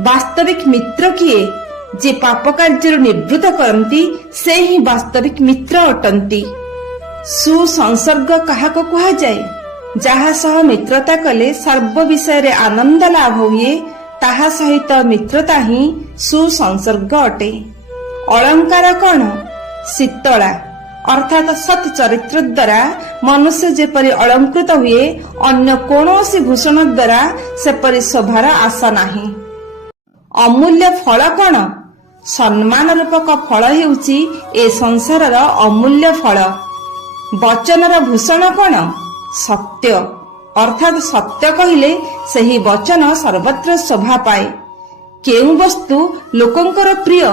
वास्तविक मित्र किए जे पाप कार्य निवृत्त करती से ही वास्तविक मित्र अटंती। सुसंसर्ग काहाको कुहा जाए? जहा सह मित्रता कले सर्व विषय रे आनंद लाभ हुए ताहा सहित मित्रता ही सुसंसर्ग अटे। अलंकार कौन? शीतला अर्थात सत चरित्र द्वारा मनुष्य जेपरी अलंकृत हुए अन्य कौनसी भूषण द्वारा सेपरी शोभार आशा नाही। अमूल्य फल कौन? सम्मान रूपक फल हेउची ए संसारर अमूल्य फल। वचनर भूषण कौन? सत्य अर्थात सत्य कहिले सही वचन सर्वत्र शोभा पाए। केउ वस्तु लोकंकर प्रिय?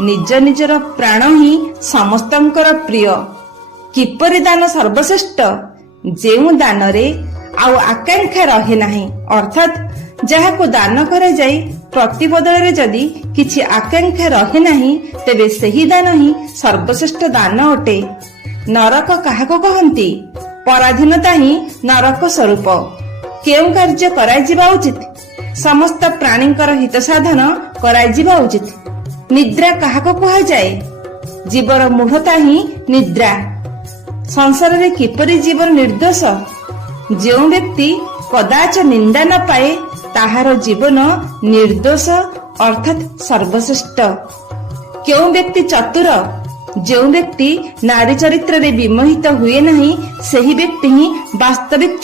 निज निजर प्राण ही समस्तंकर प्रिय। किपरि दान सर्वश्रेष्ठ? जेउ दान रे आउ आकांक्षा रहे नाही, अर्थात जहाको दान करे जाई प्रतिबदल रे जदि किछि आकांक्षा रहे नाही तेबे सही दान ही सर्वश्रेष्ठ दान अटे। नरक काहाको कहंती? पराधीनता ही नरक स्वरूप। केउ कार्य कराई जिबा उचित? समस्त प्राणींकर हित साधन कराई जिबा उचित। निद्रा काहाको कुहा जाए? जीवर मूढ़ता ही निद्रा। संसार रे किपरि जीवन निर्दोष? जो व्यक्ति कदाच निंदा न पाए ताहार जीवन निर्दोष अर्थात सर्वश्रेष्ठ। क्यों व्यक्ति चतुर? जो व्यक्ति नारी चरित्र रे विमोहित हुए नहीं सही व्यक्ति ही वास्तविक